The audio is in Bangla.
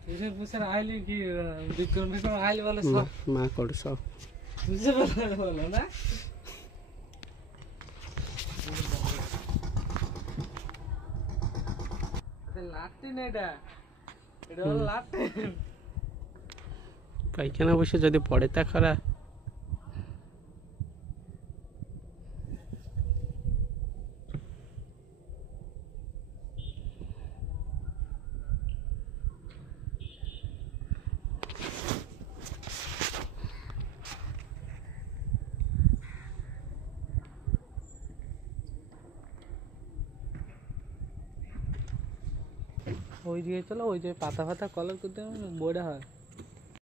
তুষে পুষের আইলি কি বিক্রম বিক্রম আইলি বলে সব মা করে সব বুঝতে পারলো বলো না লাট্টিন এটা এটা হলো লাট্টিন পায়খানা বসে যদি পড়ে তা খারাপ ওই দিকে চলো ওই যে পাতা ফাতা কলার করতে বড় হয়